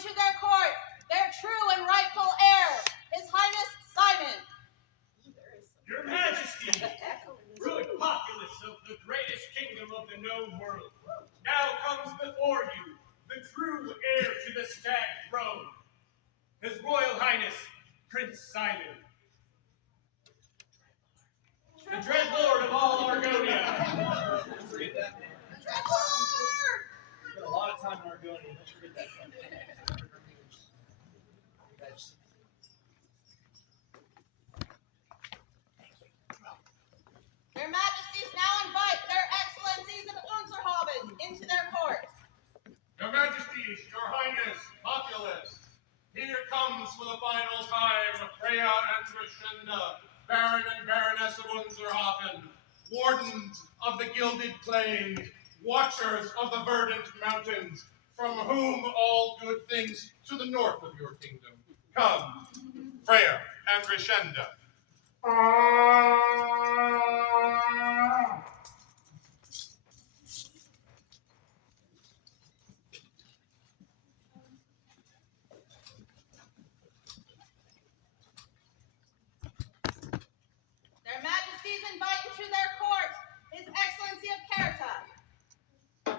into their court their true and rightful heir, His Highness Simon. Your Majesty, rude populace of the greatest kingdom of the known world, now comes before you the true heir to the stag throne, His Royal Highness Prince Simon, the dread lord of all Argonia. Forget that. Dreadlord! Spent a lot of time in Argonia. Don't forget that. Their Majesties now invite their Excellencies of Unser Hafen into their court. Your Majesties, Your Highness, populace, here comes for the final time Freana and Richenda, Baron and Baroness of Unser Hafen, wardens of the gilded plain, watchers of the verdant mountains, from whom all good things to the north of your kingdom come. Freana and Richenda. Their Majesties invite into their court His Excellency of Kitta.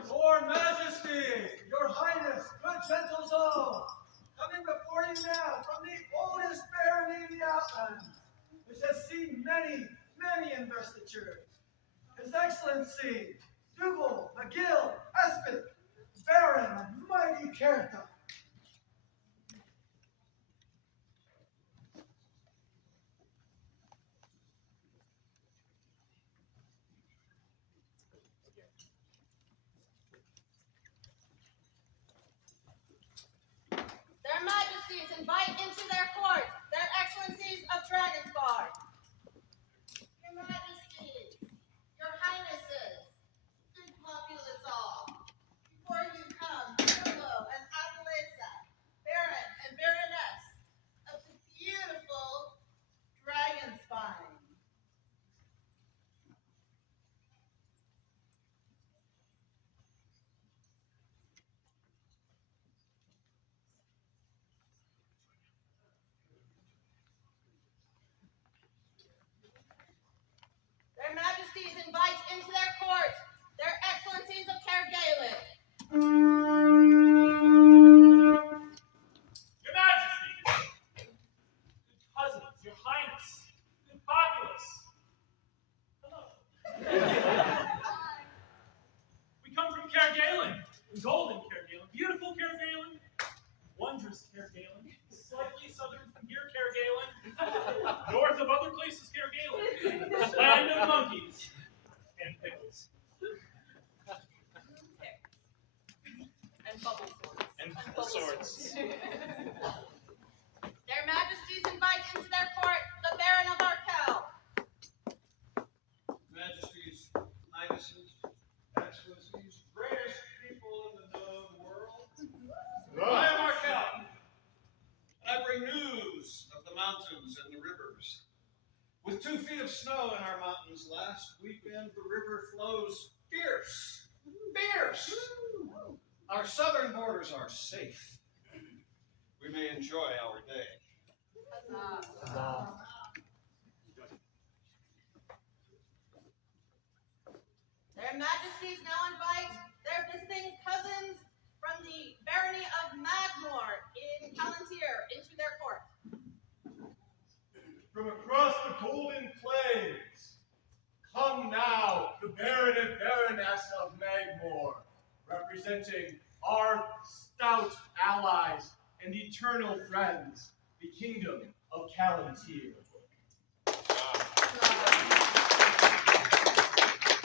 Your Majesty, Your Highness, good gentles all, coming before you now from the oldest barony in the Outlands, which has seen many, many investitures. His Excellency, Dougal, McGill, Espet, Baron of mighty Kitta. Their Majesties invite into their court their Excellencies of Ragnvaldsdottír. Your Majesties, Your Highnesses, good populace all, before you come, Selva and Adelisa, Baron and Baroness of the beautiful dragon spine. Their Majesties invite into their court their Excellencies of Greeley. Your Majesty, good cousins, Your Highness, good populace. Hello. We come from Cairgalen, golden Cairgalen, beautiful Cairgalen, wondrous Cairgalen, slightly southern from here Cairgalen, north of other places Cairgalen, land of monkeys and pickles. And bubble swords. And swords. Their Majesties invite into their court the Baron of Arkell. Majesties, Highnesses, Excellencies, greatest people in the known world. I am Arkell, and I bring news of the mountains and the rivers. With 2 feet of snow in our mountains last weekend, the river flows fierce. Fierce! Our southern borders are safe. We may enjoy our day. Their Majesties now invite their visiting cousins from the Barony of Magmore in Palantir into their court. From across the golden plains, come now the Baron and Baroness of Magmore, representing our stout allies and eternal friends, the Kingdom of Palantir.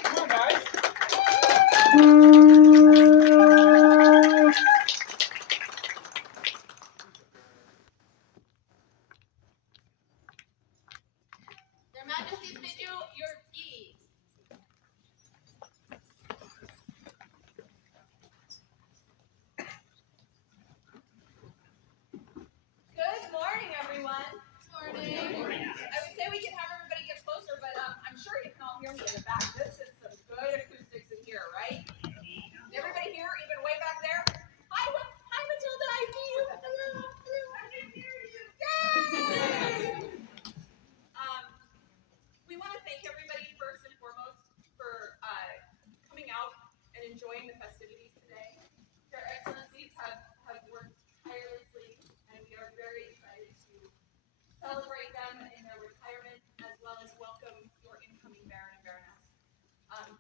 Come on, guys. Their Majesties bid you your ease. Good morning, everyone. Morning. I would say we can have everybody get closer, but I'm sure you can all hear me in the back. This is some good acoustics in here, right? celebrate them in their retirement, as well as welcome your incoming Baron and Baroness.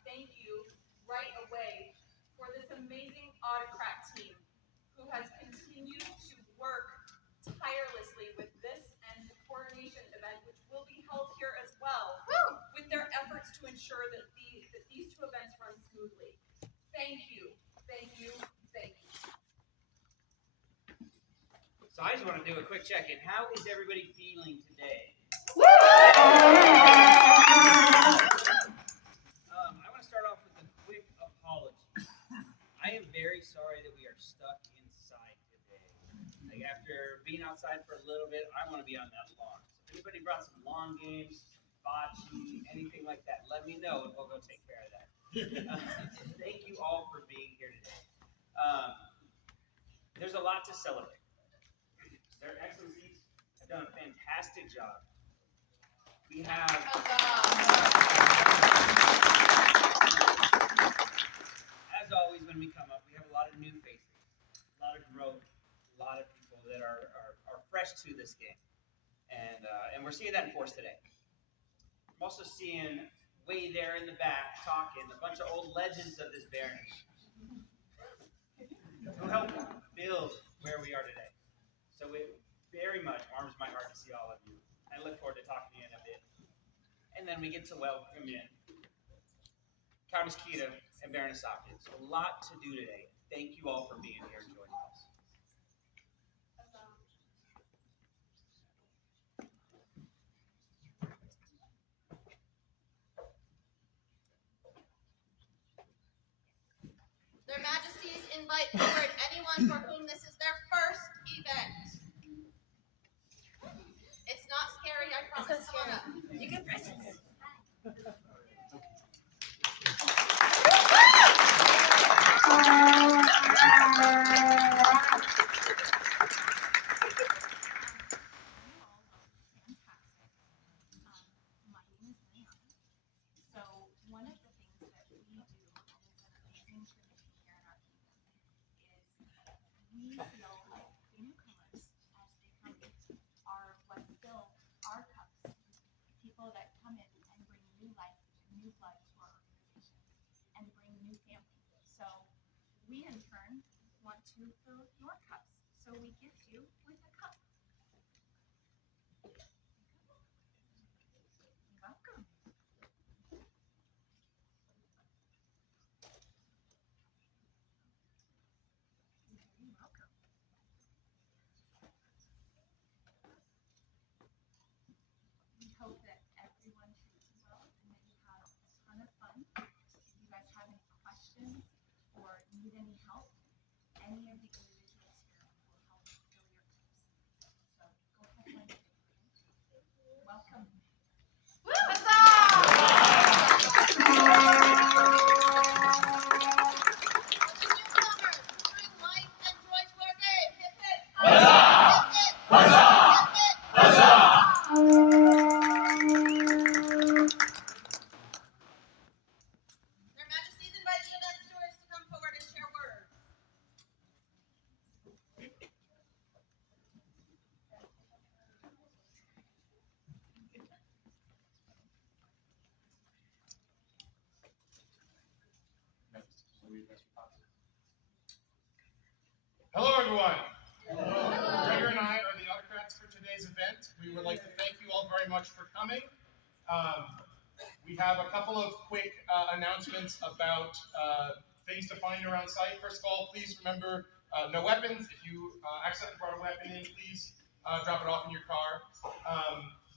Thank you right away for this amazing autocrat team who has continued to work tirelessly with this and the coronation event, which will be held here as well, with their efforts to ensure that these two events run smoothly. Thank you, thank you, thank you. So I just want to do a quick check-in. How is everybody feeling today? I want to start off with a quick apology. I am very sorry that we are stuck inside today. Like after being outside for a little bit, I want to be on that lawn. So if anybody brought some lawn games, bocce, anything like that, let me know and we'll go take care of that. Thank you all for being here today. There's a lot to celebrate. Their Excellencies have done a fantastic job. We have, as always, when we come up, we have a lot of new faces, a lot of growth, a lot of people that are fresh to this game, and we're seeing that in force today. I'm also seeing way there in the back talking a bunch of old legends of this baronage who helped build where we are today. So it very much warms my heart to see all of you. I look forward to talking to you in a bit. And then we get to welcome in Countess Kitta and Baroness Safiyya. So a lot to do today. Thank you all for being here and joining us. Their Majesties invite forward anyone for whom this is their first event. It's not scary, I promise. Come on up. You get presents. My name is Leon. So one of the things that we do, and it's an amazing tradition here in our kingdom, is we feel like the newcomers, as they come in, are what fill our cups. People that come in and bring new life, new blood to our organization, and bring new family. So we in turn want to fill your cups. So we gift you with a cup. You're welcome. You're welcome. We hope that everyone treats you well and that you have a ton of fun. If you guys have any questions or need any help, any of the individuals here will help fill your cups. So go have fun today. Welcome. Newcomers, bring life and joy to our game. Hip hip. Huzzah! Hip hip. Hip hip. Their Majesties invite the event stewards to come forward and share words. Hello, everyone. Gregor and I are the autocrats for today's event. We would like to thank you all very much for coming. We have a couple of quick announcements about things to find around site. First of all, please remember no weapons. If you accidentally brought a weapon in, please drop it off in your car.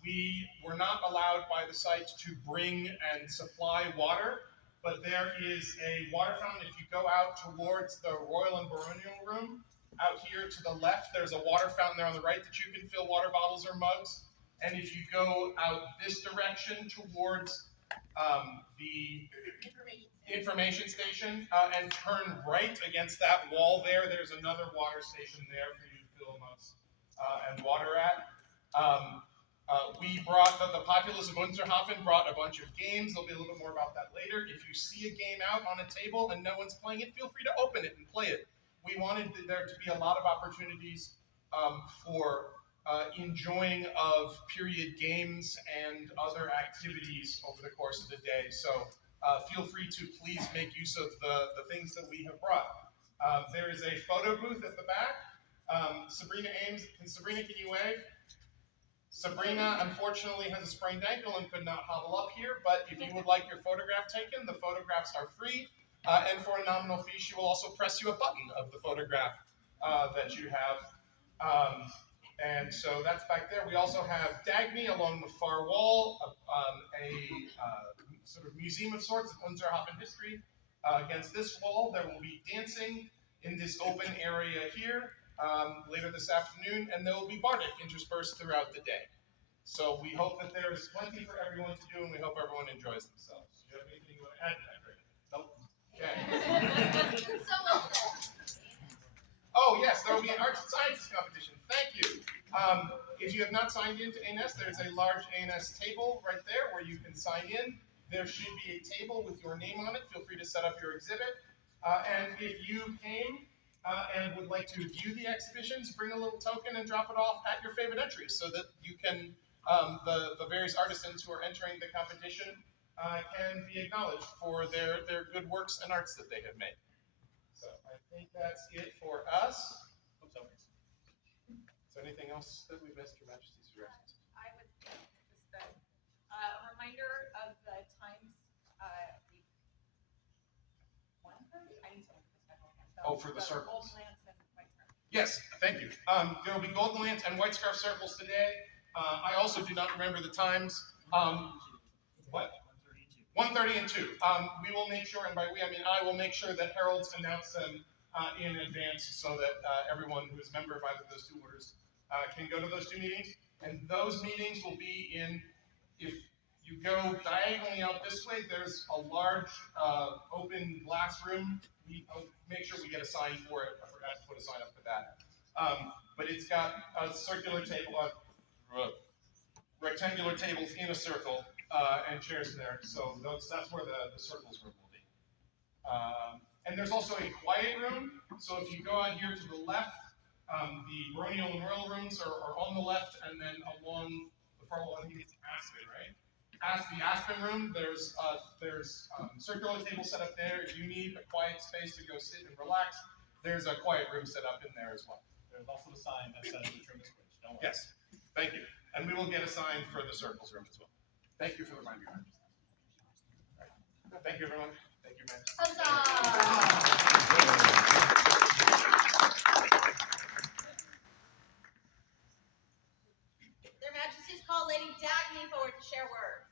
We were not allowed by the site to bring and supply water, but there is a water fountain. If you go out towards the Royal and Baronial Room, out here to the left, there's a water fountain there on the right that you can fill water bottles or mugs. And if you go out this direction towards the information station and turn right against that wall there, there's another water station there for you to fill mugs and water at. We brought, the populace of Unser Hafen brought a bunch of games. There'll be a little bit more about that later. If you see a game out on a table and no one's playing it, feel free to open it and play it. We wanted there to be a lot of opportunities for enjoying of period games and other activities over the course of the day. So feel free to please make use of the things that we have brought. There is a photo booth at the back. Sabrina, can you wave? Sabrina unfortunately has a sprained ankle and could not hobble up here, but if you would like your photograph taken, the photographs are free, and for a nominal fee, she will also press you a button of the photograph that you have. And so that's back there. We also have Dagny along the far wall, a sort of museum of sorts of Unser Hafen history. Against this wall, there will be dancing in this open area here later this afternoon, and there will be bardic interspersed throughout the day. So we hope that there is plenty for everyone to do, and we hope everyone enjoys themselves. Do you have anything you want to add to that, Greg? Nope. Okay. So well said. Oh, yes, there will be an arts and sciences competition. Thank you. If you have not signed in to ANS, there's a large ANS table right there where you can sign in. There should be a table with your name on it. Feel free to set up your exhibit. And if you came and would like to view the exhibitions, bring a little token and drop it off at your favorite entry so that you can, the various artisans who are entering the competition can be acknowledged for their good works and arts that they have made. So I think that's it for us. Is there anything else that we missed, Your Majesty's suggestions? I would just a reminder of the times. I need to look at the schedule again. Oh, for the circles. Golden Lance and White Scarf. Yes, thank you. There will be Golden Lance and White Scarf circles today. I also do not remember the times. What? 1:30 and 2. We will make sure, and by we I mean I will make sure that heralds announce them in advance so that everyone who is a member of either of those two orders can go to those two meetings. And those meetings will be in, if you go diagonally out this way, there's a large open glass room. I'll make sure we get a sign for it. I forgot to put a sign up for that. But it's got a circular table, rectangular tables in a circle, and chairs there. So that's where the circles room will be. And there's also a quiet room. So if you go out here to the left, the baronial and royal rooms are on the left, and then along the far wall, I think it's Aspen, right? Past the Aspen room, there's circular table set up there. If you need a quiet space to go sit and relax, there's a quiet room set up in there as well. There's also a sign that says the trim is switched. Don't worry. Yes, thank you. And we will get a sign for the circles room as well. Thank you for the reminder. Right. Thank you, everyone. Thank you, man. Their Majesties call Lady Dagny forward to share words.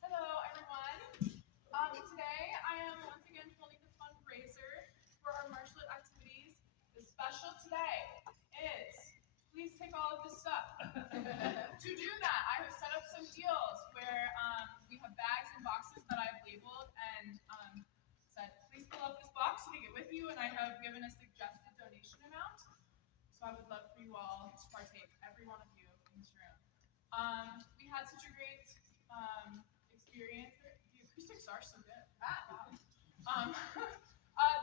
Hello, everyone. Today I am once again holding the fundraiser for our martial art activities. The special today is, please take all of this stuff. To do that, I have set up some deals where we have bags and boxes that I've labeled and said, please fill up this box, take it with you, and I have given a suggested donation amount. So I would love for you all to partake, every one of you in this room. We had such a great experience. The acoustics are so good. Wow.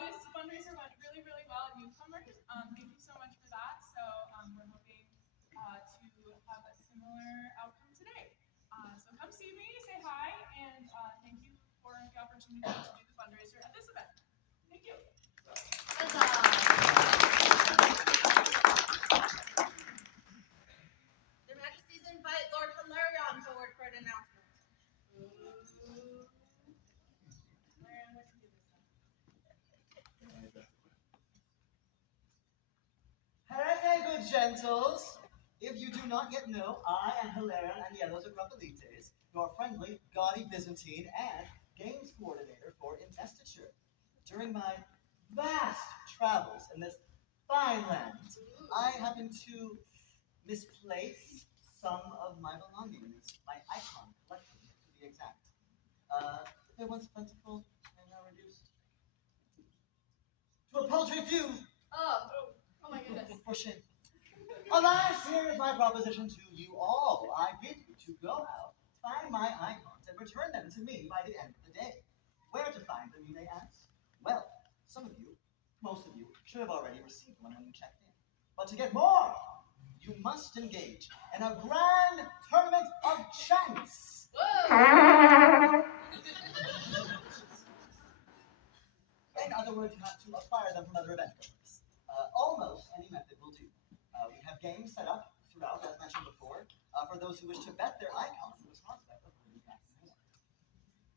This fundraiser went really, really well at newcomers. Thank you so much for that. So we're hoping to have a similar outcome today. So come see me, say hi, and thank you for the opportunity to do the fundraiser at this event. Thank you. Their Majesties invite Lord Hilarion forward for an announcement. Hilarion, what you do this time? Hey, good gentles! If you do not yet know, I am Hilarion and Yellows Acropolites, your friendly, gaudy Byzantine and games coordinator for Investiture. During my vast travels in this fine land, I happen to misplace some of my belongings, my icon collection to be exact. They once plentiful and now reduced to a paltry few. Oh my goodness. For shame. Alas, here is my proposition to you all. I bid you to go out, find my icons, and return them to me by the end of the day. Where to find them, you may ask? Well, some of you, most of you, should have already received one when you checked in. But to get more, you must engage in a grand tournament of chance. In other words, you have to acquire them from other event goers. Almost any method will do. We have games set up throughout, as mentioned before, for those who wish to bet their icons in the prospect of winning back more.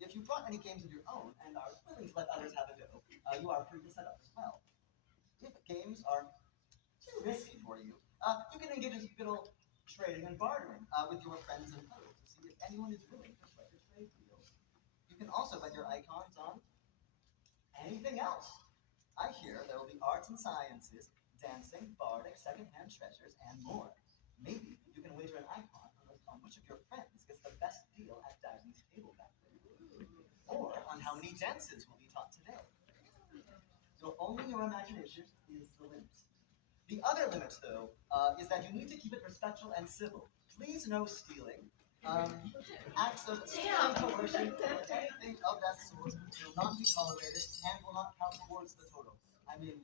If you brought any games of your own and are willing to let others have a go, you are free to set up as well. If games are too risky for you, you can engage in good old trading and bartering with your friends and foes to see if anyone is willing to strike a trade deal. You can also bet your icons on anything else. I hear there will be arts and sciences, dancing, bardic, secondhand treasures, and more. Maybe you can wager an icon on which of your friends gets the best deal at Dagny's table that day, or on how many dances will be taught today. So only your imagination is the limit. The other limit, though, is that you need to keep it respectful and civil. Please no stealing. Acts of stealing, coercion, or anything of that sort will not be tolerated and will not count towards the total. I mean,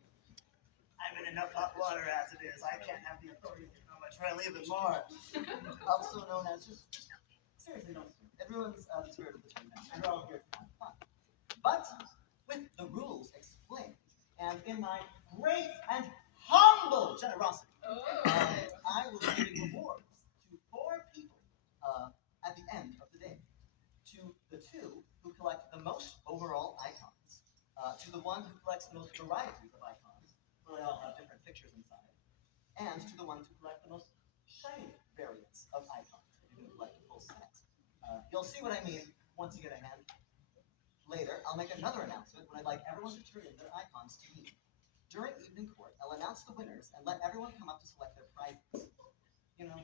I'm in enough hot water as it is. I can't have the authority to know much really even more. Also known as just seriously, don't steal. Everyone's the spirit of the team now, and we're all here to have fun. But with the rules explained, and in my great and humble generosity, I will be giving rewards to 4 people at the end of the day. To the 2 who collect the most overall icons, to the 1 who collects the most varieties of icons, so they all have different pictures inside, and to the ones who collect the most shiny variants of icons, if you can collect a full set. You'll see what I mean once you get a hand. Later, I'll make another announcement when I'd like everyone to turn in their icons to me. During evening court, I'll announce the winners and let everyone come up to select their prizes. You know,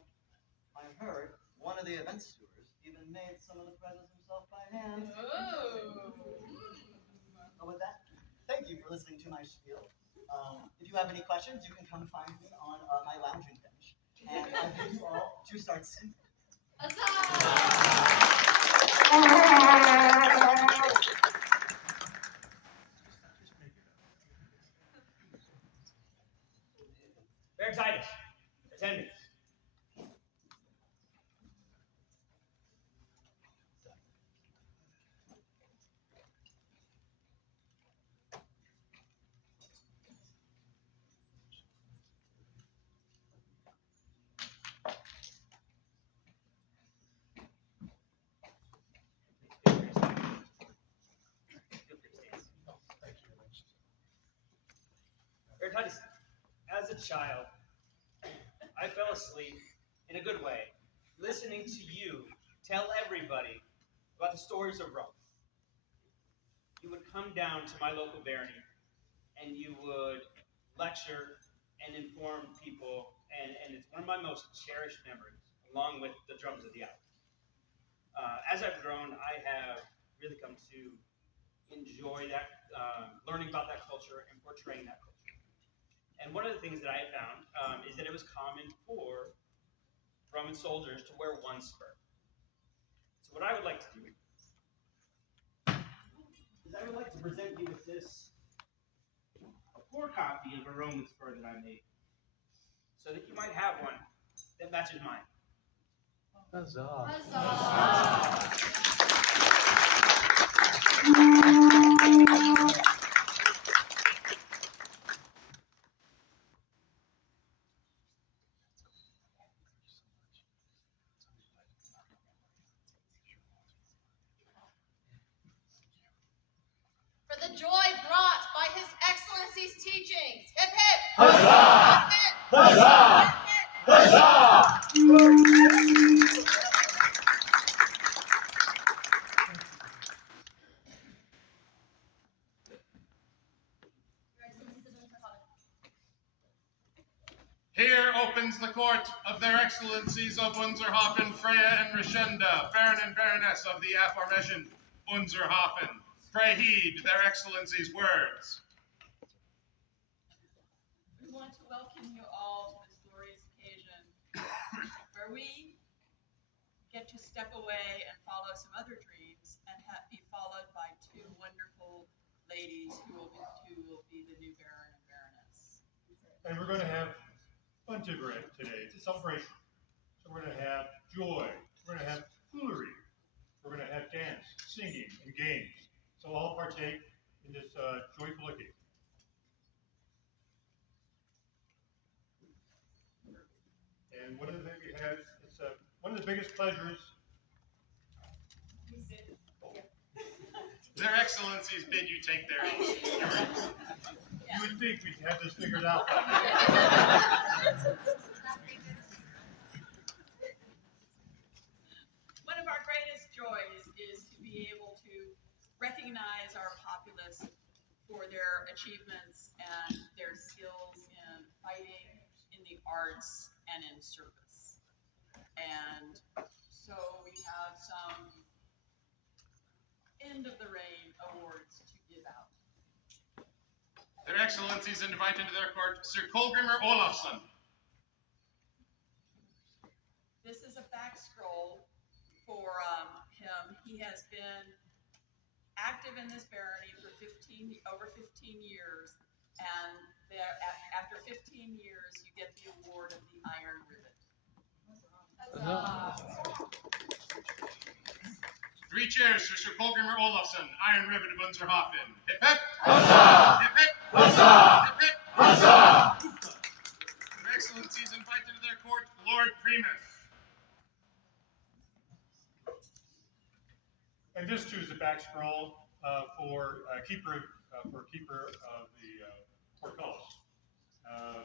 I heard one of the event stewards even made some of the prizes himself by hand. So with that, thank you for listening to my spiel. If you have any questions, you can come find me on my lounging bench. And I bid you all to start singing. Titus, attendance. Titus, as a child, I fell asleep in a good way, listening to you tell everybody about the stories of Rome. You would come down to my local barony, and you would lecture and inform people, and it's one of my most cherished memories, along with the drums of the hour. As I've grown, I have really come to enjoy that, learning about that culture and portraying that culture. And one of the things that I found is that it was common for Roman soldiers to wear one spur. So what I would like to do is I would like to present you with this, a poor copy of a Roman spur that I made, so that you might have one that matches mine. Huzzah. For the joy brought by His Excellency's teachings. Hip hip! Huzzah! Hip hip! Huzzah! Hip hip! Huzzah! Here opens the court of their Excellencies of Unser Hafen, Freana and Richenda, Baron and Baroness of the aforementioned Unser Hafen. Pray heed their Excellencies' words. We want to welcome you all to this glorious occasion, where we get to step away and follow some other dreams and be followed by two wonderful ladies who will be the new Baron and Baroness. And we're going to have fun today. It's a celebration. So we're going to have joy. We're going to have foolery. We're going to have dance, singing, and games. So all partake in this joyful occasion. And one of the things we have, it's one of the biggest pleasures. Their Excellencies bid you take their ease. You would think we'd have this figured out. One of our greatest joys is to be able to recognize our populace for their achievements and their skills in fighting, in the arts, and in service. And so we have some end of the reign awards to give out. Their Excellencies invite into their court Sir Kolgrimr Olafsson. This is a back scroll for him. He has been active in this barony for over 15 years, and after 15 years, you get the award of the Iron Rivet. Three cheers for Sir Kolgrimr Olafsson, Iron Rivet of Unser Hafen. Hip hip! Huzzah! Hip hip! Huzzah! Hip hip! Huzzah! Their Excellencies invite into their court Lord Primus. And this too is a back scroll for keeper of the portcullis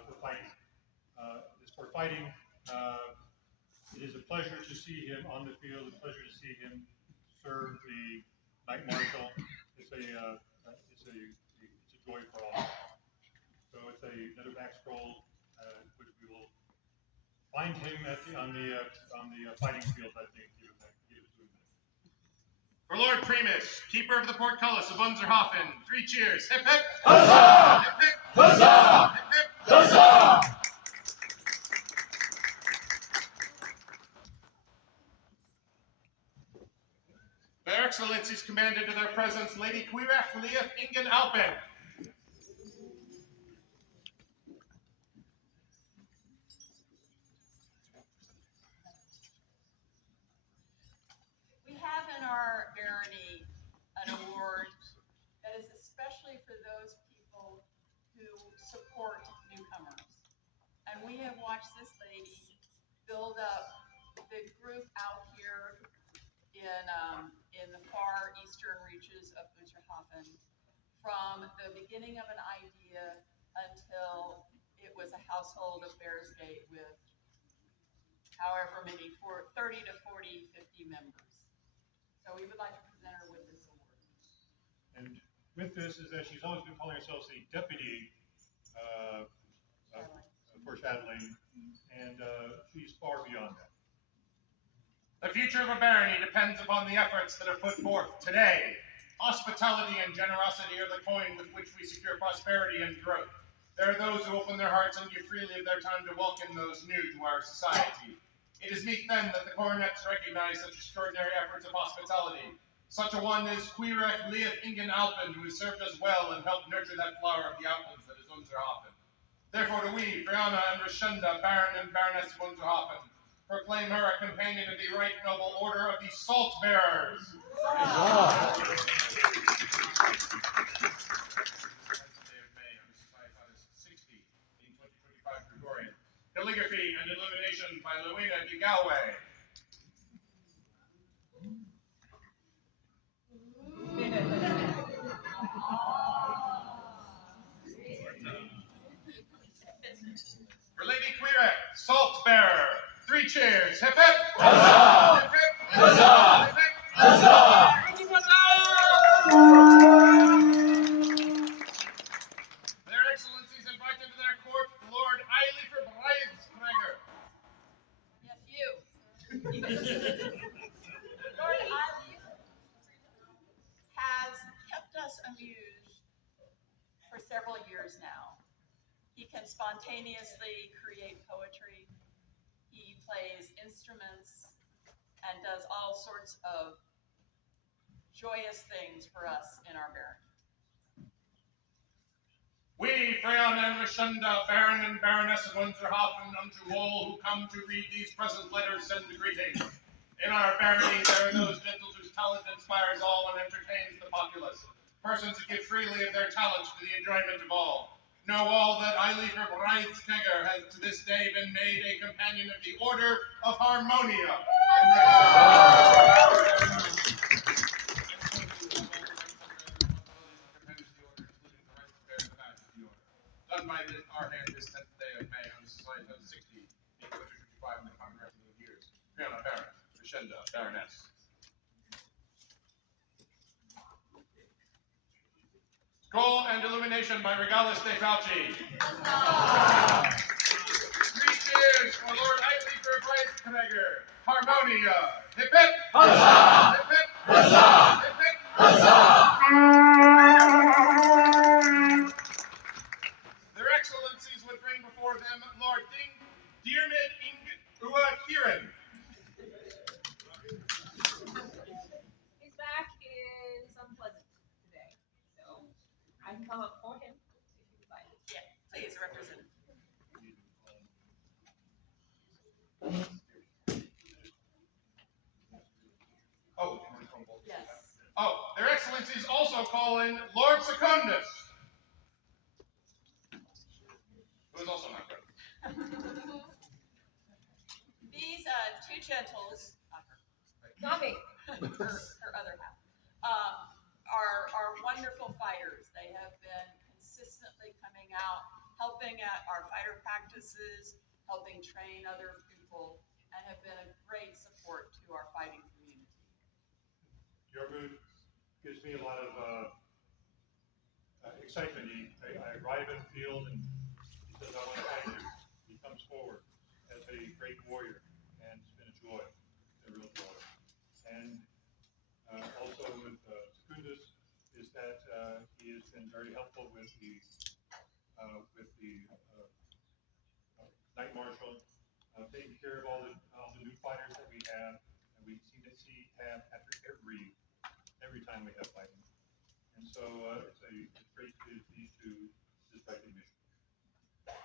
for fighting. For fighting, it is a pleasure to see him on the field. A pleasure to see him serve the Knight Marshal. It's a joy for all. So it's another back scroll, which we will find him on the fighting field. I think give it to him. For Lord Primus, keeper of the portcullis of Unser Hafen, three cheers. Hip hip! Huzzah! Hip hip! Huzzah! Hip hip! Huzzah! Their Excellencies command into their presence Lady Quirach Leah Ingen Alpen. We have in our barony an award that is especially for those people who support newcomers. And we have watched this lady build up the group out here in the far eastern reaches of Unser Hafen from the beginning of an idea until it was a household of Bears Gate with however many, 30 to 40, 50 members. So we would like to present her with this award. And with this is that she's always been calling herself the deputy for Chatelaine, and she's far beyond that. The future of a barony depends upon the efforts that are put forth today. Hospitality and generosity are the coin with which we secure prosperity and growth. There are those who open their hearts and give freely of their time to welcome those new to our society. It is meet then that the coronets recognize such extraordinary efforts of hospitality. Such a one is Quirach Leah Ingen Alpen, who has served us well and helped nurture that flower of the outlands that is Unser Hafen. Therefore do we, Freana and Richenda, Baron and Baroness of Unser Hafen, proclaim her a companion of the right noble order of the Salt Bearers. Calligraphy and illumination by Luina de Galway. For Lady Quirach, Salt Bearer, three cheers. Hip hip! Huzzah! Hip hip! Huzzah! Hip hip! Huzzah! Their Excellencies invite into their court Lord Eilifer Breitsprenger. Yes, you. Lord Ivy has kept us amused for several years now. He can spontaneously create poetry. He plays instruments and does all sorts of joyous things for us in our barony. We, Freana and Richenda, Baron and Baroness of Unser Hafen, unto all who come to read these present letters send greetings. In our barony there are those gentles whose talent inspires all and entertains the populace. Persons who give freely of their talents to the enjoyment of all. Know all that Eilifer Breitskegger has to this day been made a companion of the Order of Harmonia. Done by our hand this 10th day of May on Society 60, 1855 in the Congress of the years. Freana, Baron, Richenda, Baroness. Scroll and illumination by Ragnvaldsdottír. Three cheers for Lord Eilifer Breitskegger. Harmonia. Hip hip. Huzzah! Hip hip. Huzzah! Hip hip. Their Excellencies would bring before them Lord Diarmid Ua Kieran. His back is unpleasant today, so I can come up for him if you would like. Yeah, please, Representative. Oh, Yes. oh, their Excellencies also call in Lord Secundus, who is also my friend. These two gentles, Not me. her other half, are wonderful fighters. They have been consistently coming out, helping at our fighter practices, helping train other people, and have been a great support to our fighting community. Your mood gives me a lot of excitement. I arrive in the field and he says, I want to fight you. He comes forward as a great warrior, and it's been a joy, a real joy. And also with Countess is that he has been very helpful with the Knight Marshal, taking care of all the new fighters that we have, and we seem to have after every time we have fighting. And so it's great to these two this recognition.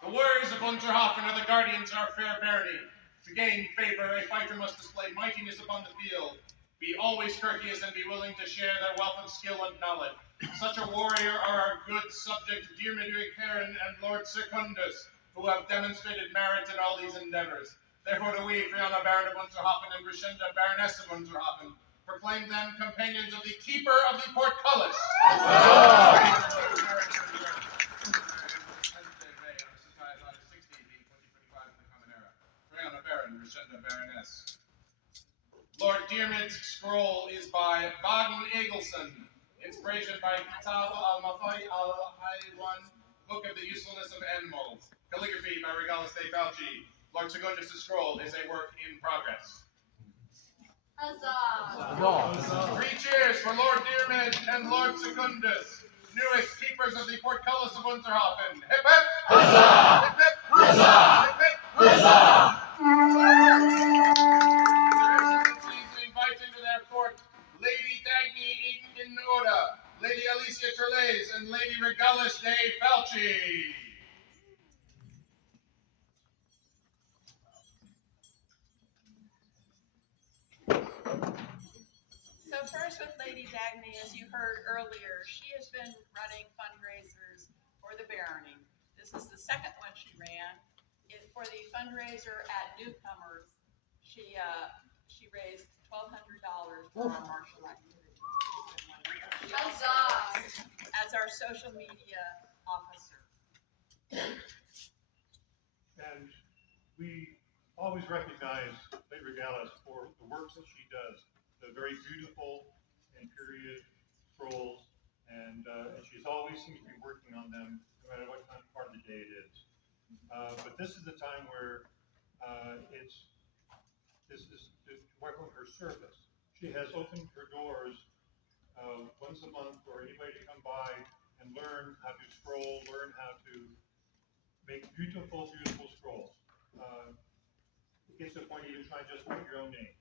The warriors of Unser Hafen are the guardians of our fair barony. To gain favor, a fighter must display mightiness upon the field, be always courteous, and be willing to share their wealth of skill and knowledge. Such a warrior are our good subject Diarmid Ua Kieran and Lord Secundus, who have demonstrated merit in all these endeavors. Therefore do we, Freana, Baron of Unser Hafen, and Richenda, Baroness of Unser Hafen, proclaim them companions of the Keeper of the Portcullis. Freana, Baron, Richenda, Baroness. Lord Diarmid's scroll is by Vaden Egelson. Inspiration by Kitab al-Mafai al-Haywan, Book of the Usefulness of Animals. Calligraphy by Ragnvaldsdottír. Lord Secundus' scroll is a work in progress. Huzzah! Three cheers for Lord Diarmid and Lord Secundus, newest keepers of the portcullis of Unser Hafen. Hip hip! Huzzah! Hip hip! Huzzah! Hip hip! Huzzah! Their Excellencies invite into their court Lady Dagny Ign Oda, Lady Alicia Trelez, and Lady Regalis de Falchi. So first with Lady Dagny, as you heard earlier, she has been running fundraisers for the barony. This is the second one she ran. For the fundraiser at newcomers, she raised $1,200 for our martial activities. She also Huzzah! as our social media officer. And we always recognize Lady Regalis for the works that she does, the very beautiful and period scrolls, and she's always seems to be working on them, no matter what time part of the day it is. But this is the time where this is to work on her service. She has opened her doors once a month for anybody to come by and learn how to scroll, learn how to make beautiful, beautiful scrolls. It gets to the point you even try to just write your own name.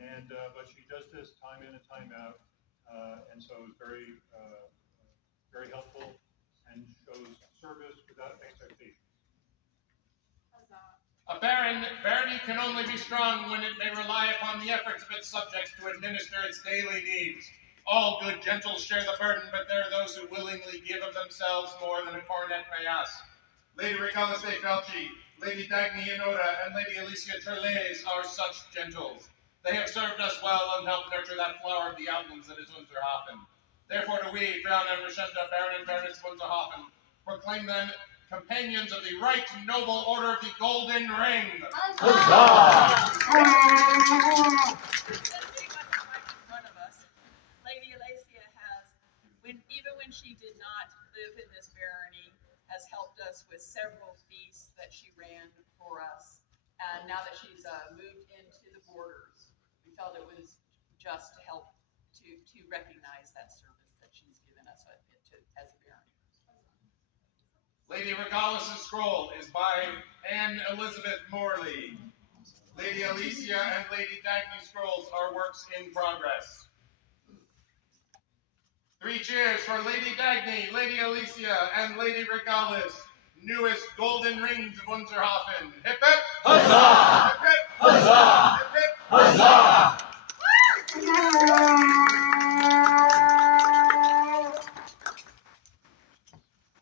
And but she does this time in and time out, and so it's very helpful and shows service without expectation. A barony can only be strong when it may rely upon the efforts of its subjects to administer its daily needs. All good gentles share the burden, but there are those who willingly give of themselves more than a coronet may ask. Lady Regallus de Felci, Lady Dagny Inoda, and Lady Alicia Trelez are such gentles. They have served us well and helped nurture that flower of the outlands that is Unser Hafen. Therefore do we, Freana and Richenda, Baron and Baroness of Unser Hafen, proclaim them companions of the right noble order of the Golden Ring. Huzzah! Since she wasn't right in front of us, Lady Alicia has, even when she did not live in this barony, has helped us with several feasts that she ran for us. And now that she's moved into the borders, we felt it was just to help to recognize that service that she's given us as a barony. Lady Regallus' scroll is by Anne Elizabeth Morley. Lady Alicia and Lady Dagny's scrolls are works in progress. 3 cheers for Lady Dagny, Lady Alicia, and Lady Regallus, newest golden rings of Unser Hafen. Hip hip! Huzzah! Hip hip! Huzzah! Hip hip! Huzzah!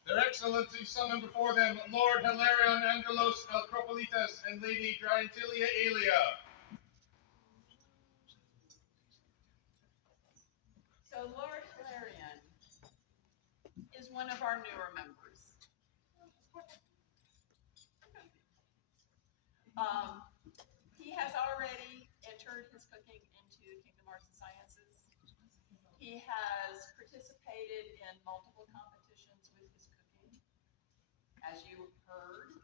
Their Excellencies summon before them Lord Hilarion Angelos Acropolitas and Lady Dryantilia Aelia. So Lord Hilarion is one of our newer members. He has already entered his cooking into Kingdom Arts and Sciences. He has participated in multiple competitions with his cooking. As you heard,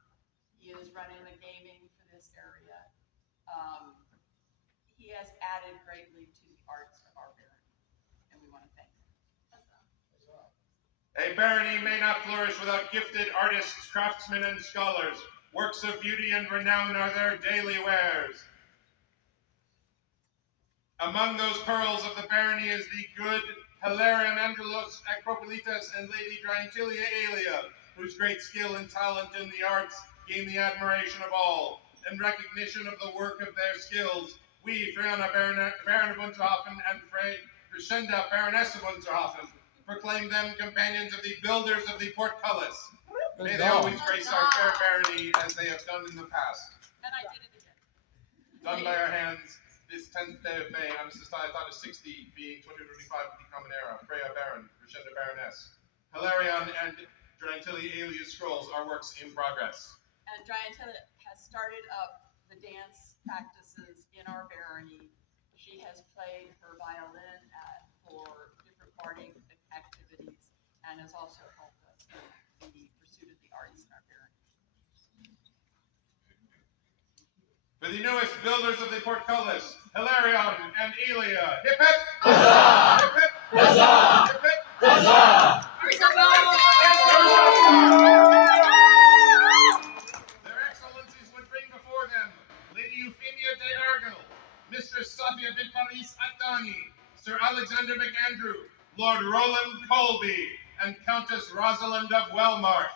he is running the gaming for this area. He has added greatly to the arts of our barony, and we want to thank him. A barony may not flourish without gifted artists, craftsmen, and scholars. Works of beauty and renown are their daily wares. Among those pearls of the barony is the good Hilarion Angelos Acropolitas and Lady Dryantilia Aelia, whose great skill and talent in the arts gain the admiration of all. In recognition of the work of their skills, we, Freana, Baron of Unser Hafen, and Richenda, Baroness of Unser Hafen, proclaim them companions of the builders of the portcullis. May they always grace our fair barony as they have done in the past. And I did it again. Done by our hands this 10th day of May, on Society 60, being 2025 of the Common Era, Freya Baron, Richenda Baroness. Hilarion and Dryantilia Aelia's scrolls are works in progress. And Dryantilia has started up the dance practices in our barony. She has played her violin for different party activities and has also helped us in the pursuit of the arts in our barony. For the newest builders of the portcullis, Hilarion and Aelia, hip hip! Huzzah! Hip hip! Huzzah! Hip hip! Huzzah! Their Excellencies would bring before them Lady Euphemia de Argyle, Mistress Safiyya bint Faris al-Dani, Sir Alexander McAndrew, Lord Roland Colby, and Countess Rosalind of Wellmark.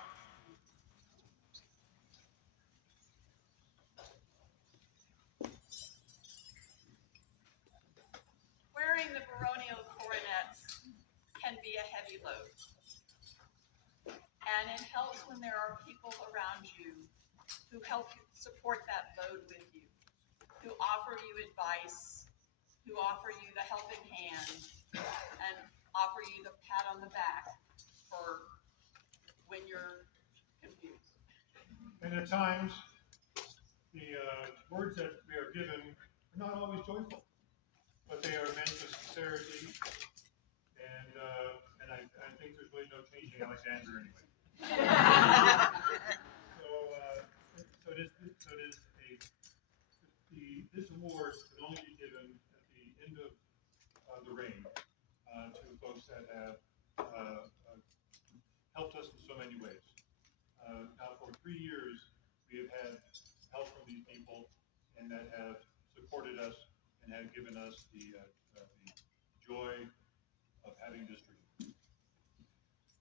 Wearing the baronial coronets can be a heavy load. And it helps when there are people around you who help support that load with you, who offer you advice, who offer you the helping hand, and offer you the pat on the back for when you're confused. And at times, the words that we are given are not always joyful, but they are meant with sincerity, and I think there's really no changing Alexander anyway. This award can only be given at the end of the reign to folks that have helped us in so many ways. Now, for 3 years, we have had help from these people, and that have supported us and have given us the joy district.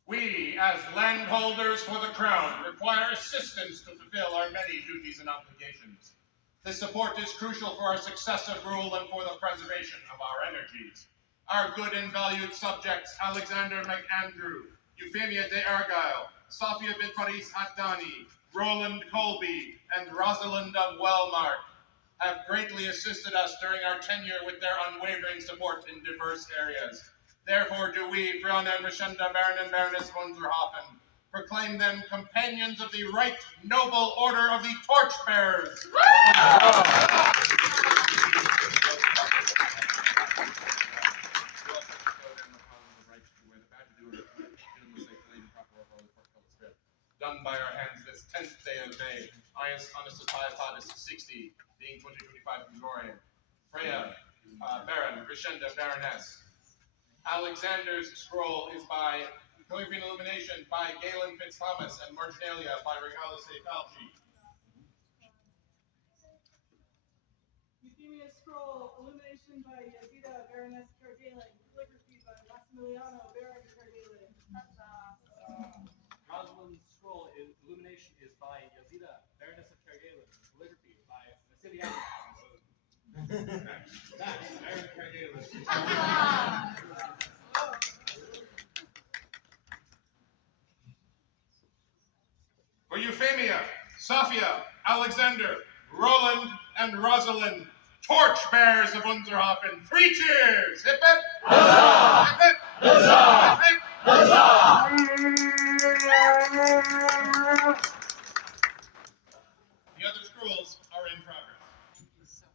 We, as landholders for the crown, require assistance to fulfill our many duties and obligations. This support is crucial for our successive rule and for the preservation of our energies. Our good and valued subjects, Alexander MacAndrew, Euphemia de Argyle, Safiyya bint Faris al-Dani, Roland Colby, and Rosalind of Wellmark, have greatly assisted us during our tenure with their unwavering support in diverse areas. Therefore do we, Freana and Richenda, Baron and Baroness of Unser Hafen, proclaim them companions of the right noble order of the Torchbearers. Done by our hands this 10th day of May, Honest Faris 60, being 2025 Gregorian. Freya, Baron, Richenda, Baroness. Alexander's scroll is by Calligraphy and Illumination by Galen Fitzthomas and Marginalia by Ragnvaldsdottír. Euphemia's scroll, illumination by Yazida, Baroness Cargalen, calligraphy by Massimiliano, Baron Cargalen. Rosalind's scroll illumination is by Yazida, Baroness of Cargalen, calligraphy by Massimiliano. Baron Cargalen. For Euphemia, Safiyya, Alexander, Roland, and Rosalind, torchbearers of Unser Hafen, 3 cheers! Hip hip! Huzzah! Hip hip! Huzzah! Hip hip! Huzzah! The other scrolls are in progress. Thank you so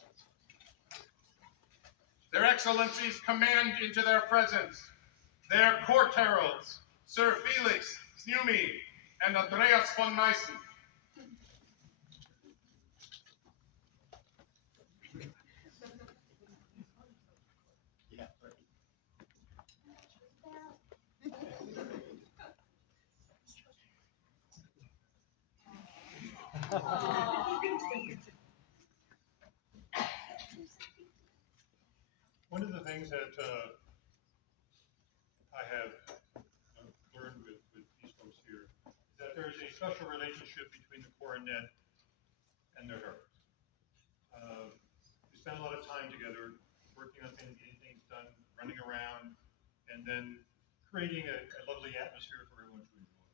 much. Their Excellencies command into their presence their court heralds, Sir Felix Snumi and Andreas von Meissen. One of the things that I have learned with these folks here is that there is a special relationship between the coronet and their heralds. We spend a lot of time together working on things, getting things done, running around, and then creating a lovely atmosphere for everyone to enjoy.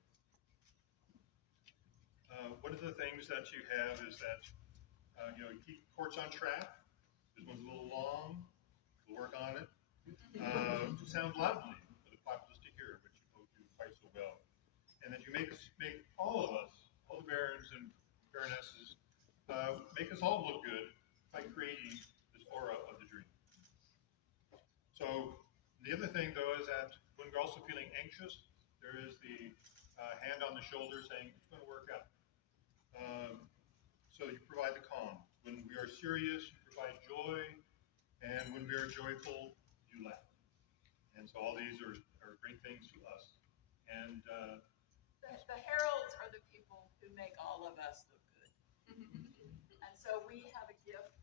One of the things that you have is that you keep courts on track. This one's a little long. We'll work on it. To sound loudly for the populace to hear, which you both do quite so well. And that you make all of us, all the barons and baronesses, make us all look good by creating this aura of the dream. So the other thing, though, is that when we're also feeling anxious, there is the hand on the shoulder saying it's going to work out. So you provide the calm. When we are serious, you provide joy, and when we are joyful, you laugh. And so all these are great things to us. And The heralds are the people who make all of us look good. And so we have a gift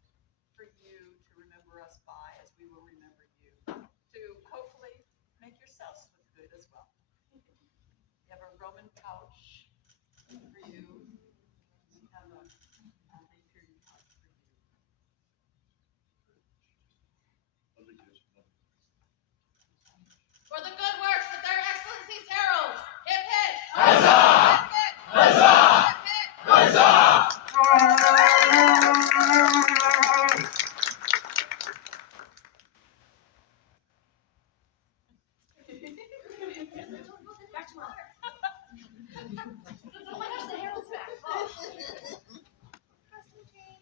for you to remember us by, as we will remember you, to hopefully make yourselves look good as well. We have a Roman pouch for you. We have a Hyperion pouch for you. lovely gifts, lovely. For the good works of their Excellencies heralds. Hip hip! Huzzah! Hip hip! Huzzah! Hip hip! Huzzah! Back to work. Oh my gosh, the herald's back. Oh. Costume change.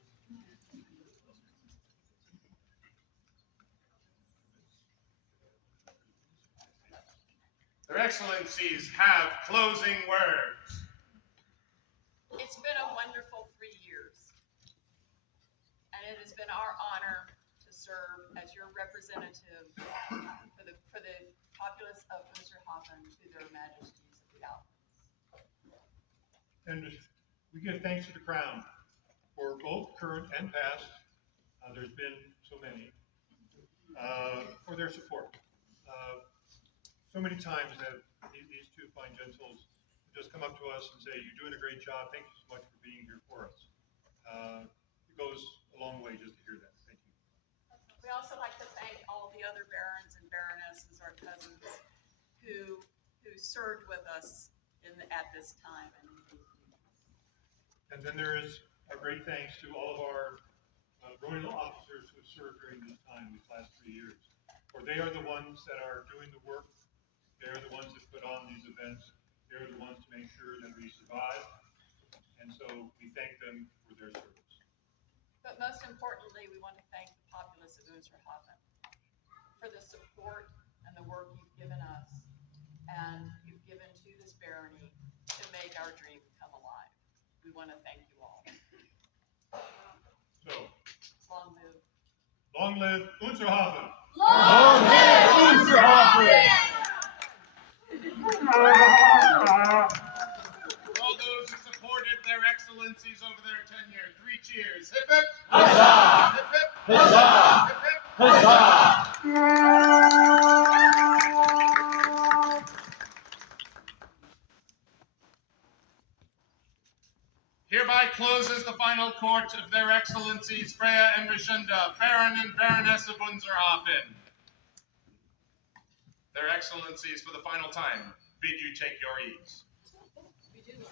Their Excellencies have closing words. It's been a wonderful 3 years. And it has been our honor to serve as your representative for the populace of Unser Hafen to their majesties of the Alps. And we give thanks to the Crown for both current and past. There's been so many. for their support. So many times have these two fine gentles just come up to us and say, "You're doing a great job. Thank you so much for being here for us." It goes a long way just to hear that. Thank you. We also like to thank all the other barons and baronesses, our cousins, who served with us at this time. And then there is a great thanks to all of our royal officers who have served during this time, these last 3 years. For they are the ones that are doing the work. They are the ones that put on these events. They are the ones to make sure that we survive. And so we thank them for their service. But most importantly, we want to thank the populace of Unser Hafen for the support and the work you've given us and you've given to this barony to make our dream come alive. We want to thank you all. So, Long live. long live Unser Hafen! Long live Unser Hafen! All those who supported their excellencies over their tenure, 3 cheers. Hip hip! Huzzah! Hip hip! Huzzah! Hip hip! Huzzah! Hereby closes the final court of their excellencies Freana and Richenda, Baron and Baroness of Unser Hafen. Their excellencies, for the final time, bid you take your ease.